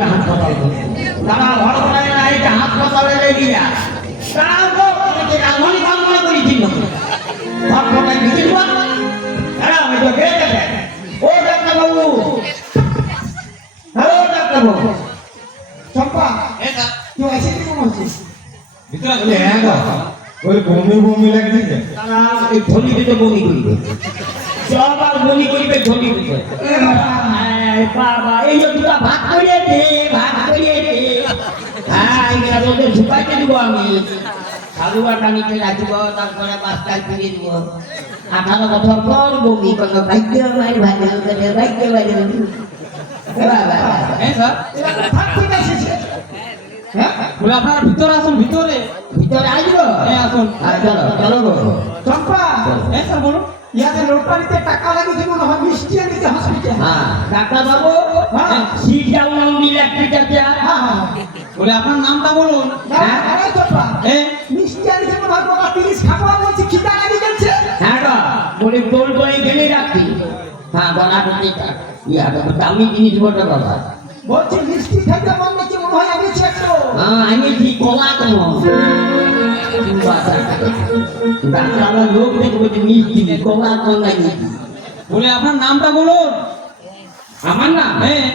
এটা হাসপাতাল তারা ঘর বানায় না, এটা হাসপাতালে লেগিয়া তারাও তো রাজধানী কাম মনে করেছিল ঘর বানায় দিতে তারা হয়তো খেয়ে গেছে। ও ডাক্তারবাবু, হ্যালো ডাক্তারবাবু। চম্পা তুই এসে কি মনে হচ্ছে ভিতরে হ্যাঁ ওই বমি বমি লাগছে। তারা এই ধনী দিতে বমি করিবে, সব আর বমি করিবে ধনী দিতে। বাবা এই যে দুটা ভাগ করিয়ে দে, ভাগ করিয়ে দে। হ্যাঁ এগুলা তোদের ঝুঁকাইতে দিব আমি, সাধুয়া টানিতে রাখব, তারপরে বাস্তায় ফিরিয়ে দিব। 18 বছর পর বমি কোনো ভাগ্য মার ভাগ্য করে ভাগ্য বাড়ি বলে আপনারা ভিতরে আসুন, ভিতরে ভিতরে আসবো। হ্যাঁ আসুন। চলো চলো গো। চম্পা, হ্যাঁ স্যার বলুন। ইয়াদের লোটারিতে টাকা লাগিয়েছে মনে হয়, মিষ্টি আনিতে হসপিটাল। হ্যাঁ ডাক্তার বাবু, হ্যাঁ। Sit down on the electric chair. হ্যাঁ বলে আপনার নামটা বলুন। হ্যাঁ চম্পা, হ্যাঁ মিষ্টি আনিতে মনে হয় বাবা 30 খাবো বলছি, খিদা লাগিয়ে গেছে। হ্যাঁ গো, বলে তোর তো এখানে রাখছি। হ্যাঁ গলা করতে ইয়া তো দামি জিনিস বটে বাবা। বলছি মিষ্টি খাইতে মন নাকি মনে হয় এনেছি একটু। হ্যাঁ আমি ঠিক কলা কেন ডাক্তার লোক দেখবো যে মিষ্টি কলা কোন লাগে। বলে আপনার নামটা বলুন। আমার না হ্যাঁ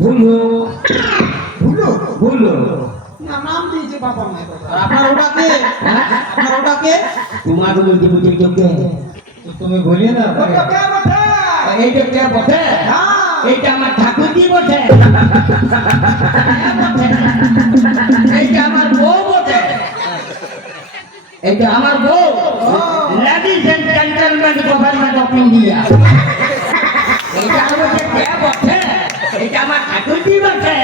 ভুলো ভুলো ভুলো। না নাম দিয়েছে বাবা মায়ের। আর আপনার ওটাকে, আপনার ওটাকে তোমাকে বলতে বলতে চোখে তুমি বলিয়ে না। ওটা কে বটে? এইটা কে বটে? হ্যাঁ এইটা আমার ঠাকুর দি বটে, এইটা আমার বউ বটে, এইটা আমার বউ। Ladies and gentleman government of India. এইটা আমার কে বটে? এইটা আমার ঠাকুর দি বটে।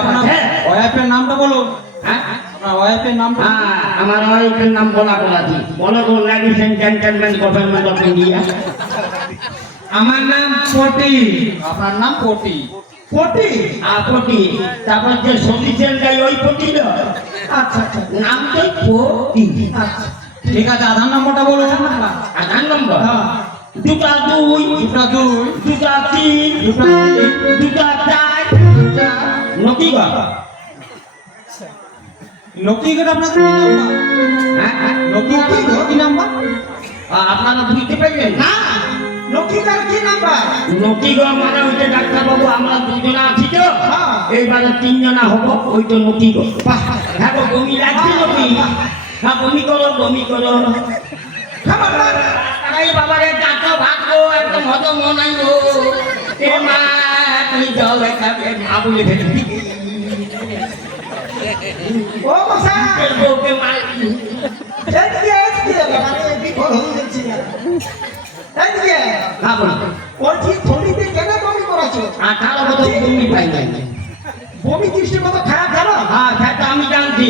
আপনার ওয়াইফের নামটা বলুন। হ্যাঁ আপনার ওয়াইফের নামটা। হ্যাঁ আমার ওয়াইফের নাম বলা বলাজি। বলো গো ladies and gentleman government of India. আমার নাম পটি। আপনার নাম পটি। পটি। আপটি তারপর যে সবজি তেল দেয় ওই পটি না। আচ্ছা আচ্ছা নাম তো পটি। আচ্ছা ঠিক আছে, আধার নম্বরটা বলুন। আধার নম্বর হ্যাঁ। 2 2 দুটা 2 2 3 দুটা 2 4 নকি গা। লকিগড় আপনার কি নাম্বার? হ্যাঁ লকিগড় কি নাম্বার? আপনারা বুঝতে পারলেন না লক্ষ্মীদার কি নাম্বার? নকি গা মানে ওইটা ডাক্তার বাবু আমরা দুজনা আছি তো, হ্যাঁ। এইবারে 3 জনা হবো, ওই তো নকি গো। হ্যাঁ গো বমি লাগছে নকি। হ্যাঁ বমি করো বমি করো। খবরদার। আরে বাবারে ডাক্তার ভাগো একদম হজম নাই গো। এ মা তুই যাও একটা মা বলে ফেলবি। ও মশা বউকে মার এদিকে বাবা রে বিপদ হয়ে যাচ্ছে। এদিকে হ্যাঁ বলো। বলছি থলিতে কেন বমি করেছো? 18 বছর বমি পাই নাই। বমি দৃষ্টি কত খারাপ জানো? হ্যাঁ সেটা আমি জানছি,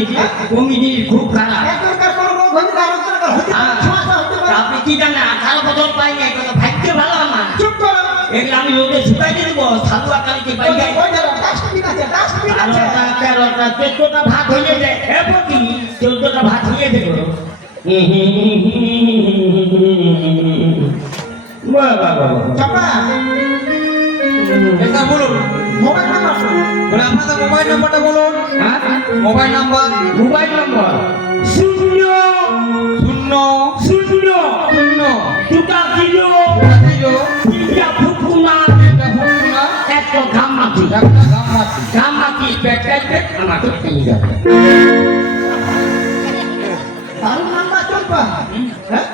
বমি জিনিস খুব খারাপ। একবার কোনো রোগ হলে আরো দরকার হতে পারে, ছোঁয়াচা হতে পারে। আপনি কি জানেন 18 বছর পাই নাই, কত ভাগ্য ভালো আমার। চুপ করো। এগুলো আমি লোকে শুকাই দিয়ে দেবো, সাধু আকালিকে পাই ওই নাই। ডাস্টবিন আছে, ডাস্টবিন আছে। 13টা 14টা ভাত হয়ে যায়। এ পতি 14টা ভাত হয়ে দেবো। বাহ বাহ বাহ। চাপা এটা বলুন। মোবাইল নাম্বার বলে আপনাদের মোবাইল নাম্বারটা বলুন। হ্যাঁ মোবাইল নাম্বার মোবাইল নম্বর 0 0 0 0 দুটা 0 0 তিনটা ফুকুমা একটা ঘামাতি ঘামাতি পেটাইতে আমাকে পেয়ে যাবে। দারুণ নাম্বার চলবা। হ্যাঁ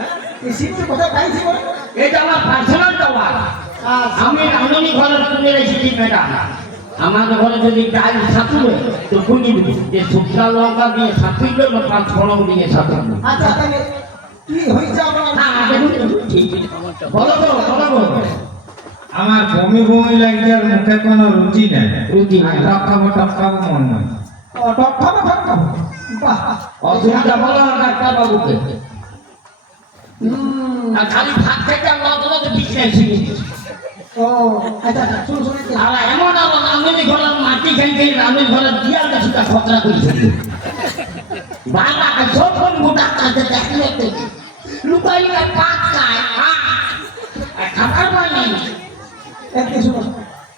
এই সিটে কোথায় পাইছি বলে? এটা আমার পার্সোনাল টাওয়ার। আমি রাঁধুনি ঘরে কিনে রেখেছি ম্যাডাম। আমার ঘরে যদি ডাল সাঁতুরে তো বুঝি দিবি যে শুকনা লঙ্কা দিয়ে সাঁতুরবে না 5 ফোড়ন দিয়ে সাঁতুরবে। আচ্ছা তাহলে কি হইছে আপনার? হ্যাঁ দেখুন ঠিক বলো তো বলো গো। আমার বমি বমি লাগছে আর মুখে কোনো রুচি নাই। রুচি নাই। টক খাবো মন নাই। ও ডক্টর বাহ অসুবিধা বলো ডাক্তার বাবুকে। আর খালি ভাত খেতে আমরা তো বিছনায় শুয়ে। ও আচ্ছা শুনুন শুনুন আর এমন আমার রাঁধুনি ঘরের মাটি খাইতে রাঁধুনি ঘরের দিয়ালটা সেটা খতরা করেছিল। বাবা যখন মোটা কাজে দেখলে লুকাইলে পাক খায়। খাবার পায় নাই। একটু শুনুন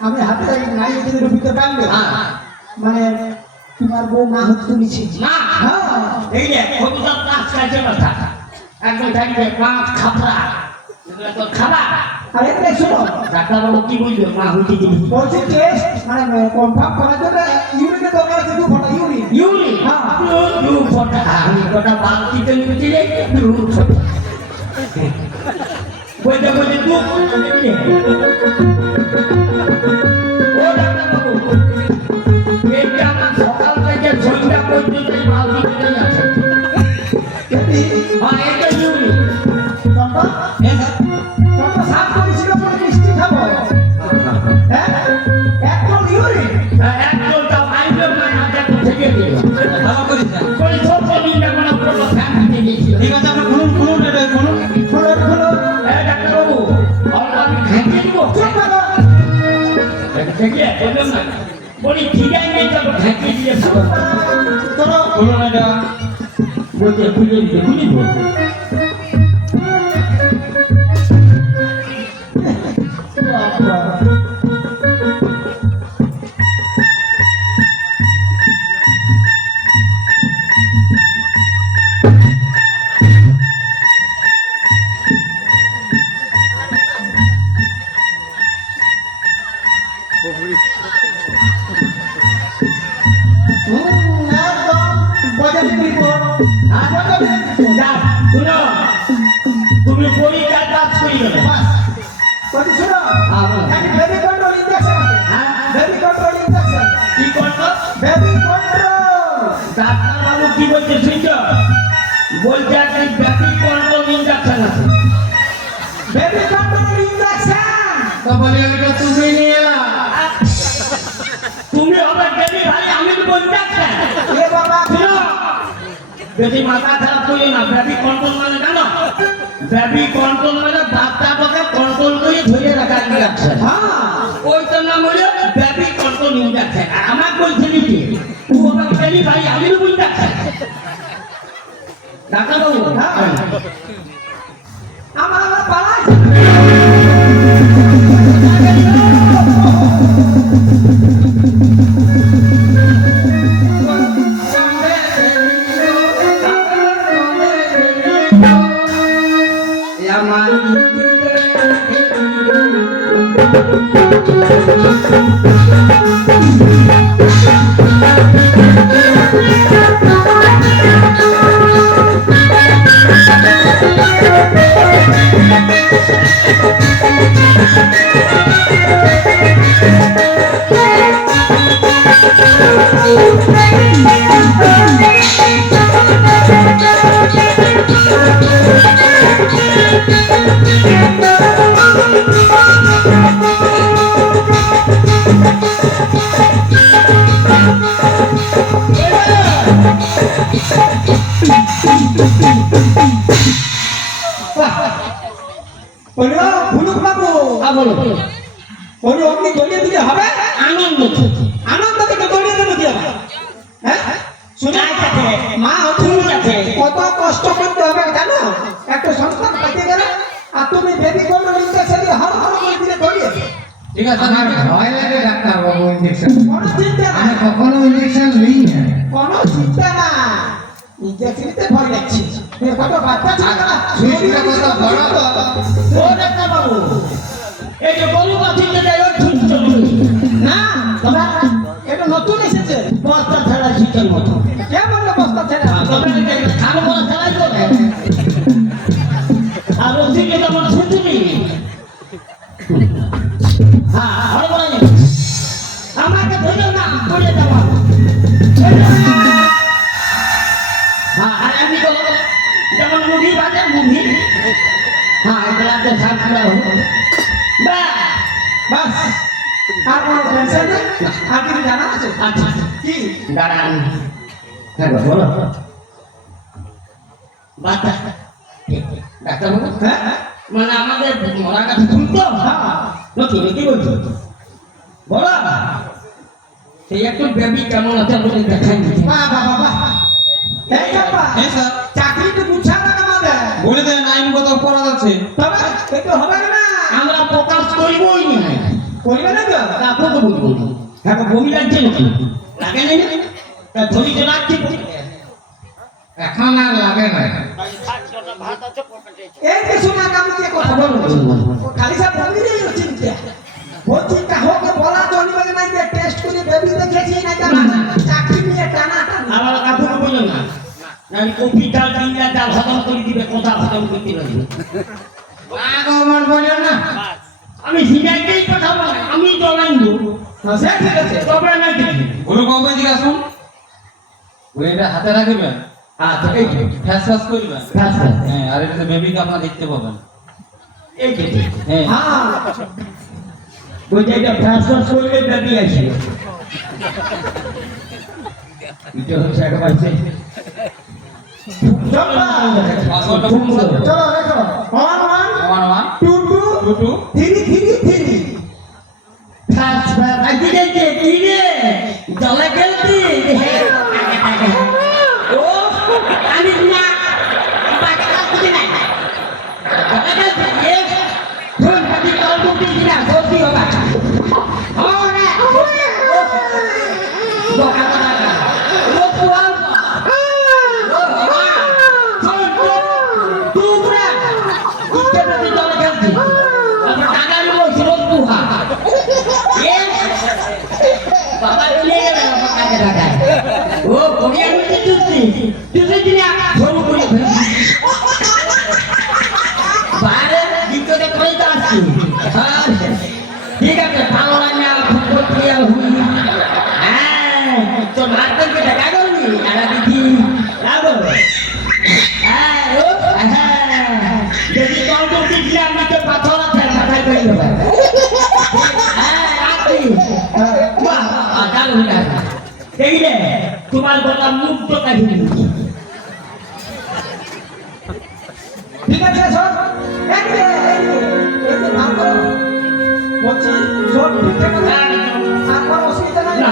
আমি হাতে নাই যদি ভিতরে টানবে হ্যাঁ মানে তোমার বউ মা হচ্ছে তুমি না হ্যাঁ এই যে কবিতা পাঁচ কাজে কথা একদম থাকবে পাঁচ খাপড়া এগুলো তো খাবার আর একটা শোনো ডাক্তারবাবু কি বলবে মা হুটি দিবি বলছি টেস্ট মানে কনফার্ম করার জন্য ইউরিনের দরকার আছে 2 ফোঁটা ইউরিন ইউরি হ্যাঁ। দু ফোঁটা আমি গোটা বালতিতে নিয়ে দিলে দু ফোঁটা বলতে বলতে দু ফোঁটা দিবি ও ডাক্তারবাবু এইটা আমার সকাল থেকে সন্ধ্যা পর্যন্ত এই বালতিতে আছে হ্যাঁ এটা ইউরি চম্পা চম্পা সাফ করেছিল পরে মিষ্টি খাবো হ্যাঁ একদম ইউরিন একজনটা মাইন্ডের মানে আগে থেকে দিল ভালো করিস না। ওই ছোট নিয়ে মানে পুরো ফ্যান দিতে দিয়েছিল ঠিক আছে আমরা খুলুন এটা খুলুন। খোলো খোলো ডাক্তারবাবু অল্প আমি খাইতে দিব চুপ করো থেকে বললাম না বলি ঠিক আছে নেই তবে খাইতে দিয়ে চলো খুলুন এটা। বলতে খুলে দিতে খুলি বলতে একদম পজিটিভ রিপোর্ট শুনো তুমি পরীক্ষার কাজ করি গেলে বলছি শোনো হ্যাঁ, বলো। একটা বেবি কন্ট্রোল ইনজেকশন আছে হ্যাঁ বেবি কন্ট্রোল ইনজেকশন কি করতো বেবি কন্ট্রোল ডাক্তারবাবু কি বলছে শুনছ বলছে একটা ব্যাপী কন্ট্রোল ইঞ্জেকশন আছে বেবি কন্ট্রোল ইনজেকশন তো বলি এটা তুমি নিয়ে এলা। তুমি হবে দেবী ভাই আমি তো বলছি ডাক্তার এ বাবা শুনো যদি মাথা খারাপ করি না ব্যাপী কন্ট্রোল মানে জানো ব্যাপী কন্ট্রোল মানে বাচ্চাটাকে কন্ট্রোল করে ধরে রাখার ইঞ্জেকশন হ্যাঁ ওইটার নাম হলো ব্যাপী কন্ট্রোল ইঞ্জেকশন আর আমার বলছে নাকি ও হবে দেবী ভাই আমি তো বলছি ডাক্তার ডাক্তারবাবু হ্যাঁ। আমার পালা বলো ভুলুক বাবু বলো বলো আপনি গলিয়ে দিলে হবে আনন্দ আনন্দ থেকে গলিয়ে দেবো কি হবে হ্যাঁ শুনে মা ঠিক আছে। কত কষ্ট করতে হবে জানো একটা সংসার পাঠিয়ে গেলে আর তুমি বেবি কন্ট্রোল ইনজেকশন দিয়ে হর হর করে দিলে গলিয়ে ঠিক আছে আমার ভয় লাগে ডাক্তার বাবু ইনজেকশন। কোনো চিন্তা আমি নাই কখনো ইনজেকশন নিই না। কোনো চিন্তা না ইনজেকশনতে ভয় লাগছে কত বাচ্চা ছিল না সুইচটা কত বড়। ও ডাক্তারবাবু এই যে গরু বাঁচিয়ে দেয় ওর ঠিক চলবে না দাদা এটা নতুন এসেছে বস্তা ছাড়া শীতের মতো কে বললো বস্তা ছেড়ে খালো বলা ছাড়াই তো আর ওদিকে যেমন শুনছিনি হ্যাঁ ভালো বলা যাবে আমাকে ধরে না করে দেওয়া হ্যাঁ আর আমি তো যেমন মুভি বাজে মুভি হ্যাঁ এগুলা তো সাপ করা হলো বাস আর কোনো টেনশন নেই আর কিছু জানা আছে আচ্ছা কি দাঁড়ান হ্যাঁ বলো বাচ্চা ডাক্তার বাবু হ্যাঁ মানে আমাদের মরা কাছে শুনতো নতুন কি বলছো বলো সেই একটু বেবি কেমন আছে বলে দেখাই দিচ্ছি বাহ বাহ বাহ এই বাবা হ্যাঁ স্যার চাকরি তো বুঝা না আমাদের বলে দেন আইনগত অপরাধ আছে। তবে একটু হবে না আমরা প্রকাশ করবই না করবে না তো আপনাকে বলবো হ্যাঁ বমি লাগছে নাকি লাগে নাই না তা ধনী তো লাগছে এখন আর লাগে না এই যে শোনা আমি কে কথা বলবো খালি সব বমি নেই চিন্তা ও চিন্তা হোক বলা চলবে না যে টেস্ট করে বেবি দেখেছি না চাকরি নিয়ে টানা আমার কাপড় বলো না আমি কপি ডাল কিনা ডাল হজম করে দিবে কথা হজম করতে পারবে আগমন বলিও না আমি সিনাইতেই কথা বলে আমি জলাইব সে ঠিক আছে তবে না দেখি গুরু কবে দিকে আসুন ওইটা হাতে রাখবেন আচ্ছা এই যে ফ্যাস ফ্যাস করবেন ফ্যাস ফ্যাস হ্যাঁ আর এটা বেবিকে আপনারা দেখতে পাবেন এই যে হ্যাঁ হ্যাঁ ওই যে ফ্যাস ফ্যাস করলে বেবি আসবে এটা হচ্ছে একটা পাইছে পাসওয়ার্ডটা চলো রেখো 1 1 1 1 2 2 3 3 3 ফ্যাস ফ্যাস আইতে যে দিনে জলা গেলতি ও আমি না বাকি কাজ না জলা গেলতি এ ফোন পাতি কল করতে দিনা সত্যি বাবা ওরে দোকান না ও পুয়াল বাবা চলে গেল কাজে লাগায় ও কোরিয়া হচ্ছে তুই দিনে শুরু করে বাইরে দ্বিতীয়তে করে তো আসছি ঠিক আছে ভালো লাগে ফুটবল প্লেয়ার হুই হ্যাঁ তো নাটককে দেখা করবি এরা দেখি লাগো হ্যাঁ ও হ্যাঁ যদি কল করতে দিলে আমি তো পাথর আছে মাথায় করে দেবো হ্যাঁ রাখি বাহ দারুণ লাগে দেখলে তোমার কথা মুখ তো কাহিনী ঠিক আছে সব এই যে ভালো বলছি সব ঠিক আছে আর কোনো অসুবিধা নাই না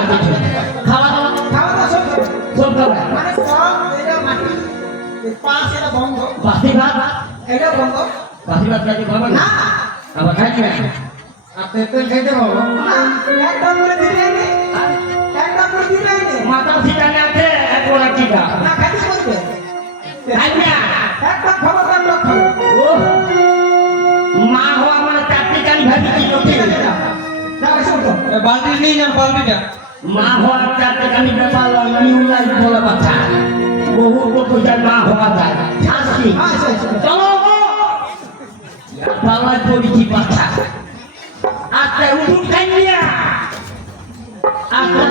খাওয়া দাওয়া খাওয়া দাওয়া সব হবে। সব খাওয়া মানে সব এটা মাটি এই পাশ এটা বন্ধ বাসি ভাত এটা বন্ধ বাসি ভাত খাইতে পারবো না না আবার খাইছি না আপনি তো খেতে পাবো একদম করে দিবে নে একদম করে দিবে নে মাথা ঠিকানে আছে এক ওরা টিকা না খাইতে বলবে খাইবি না একদম খবর রাখো ও মা হওয়া মানে চারটি কানি ভাবি কি করতে ঠিক আছে না এসো তো বালতি নিয়ে যান বালতিটা মা হওয়ার চারটি কানি ব্যাপার নিউ লাইফ বলে কথা বহু পয়সা মা হওয়া যায় আসছি চলো বাংলায় পড়েছি কথা আচ্ছা উঠুন খাই নিয়া আচ্ছা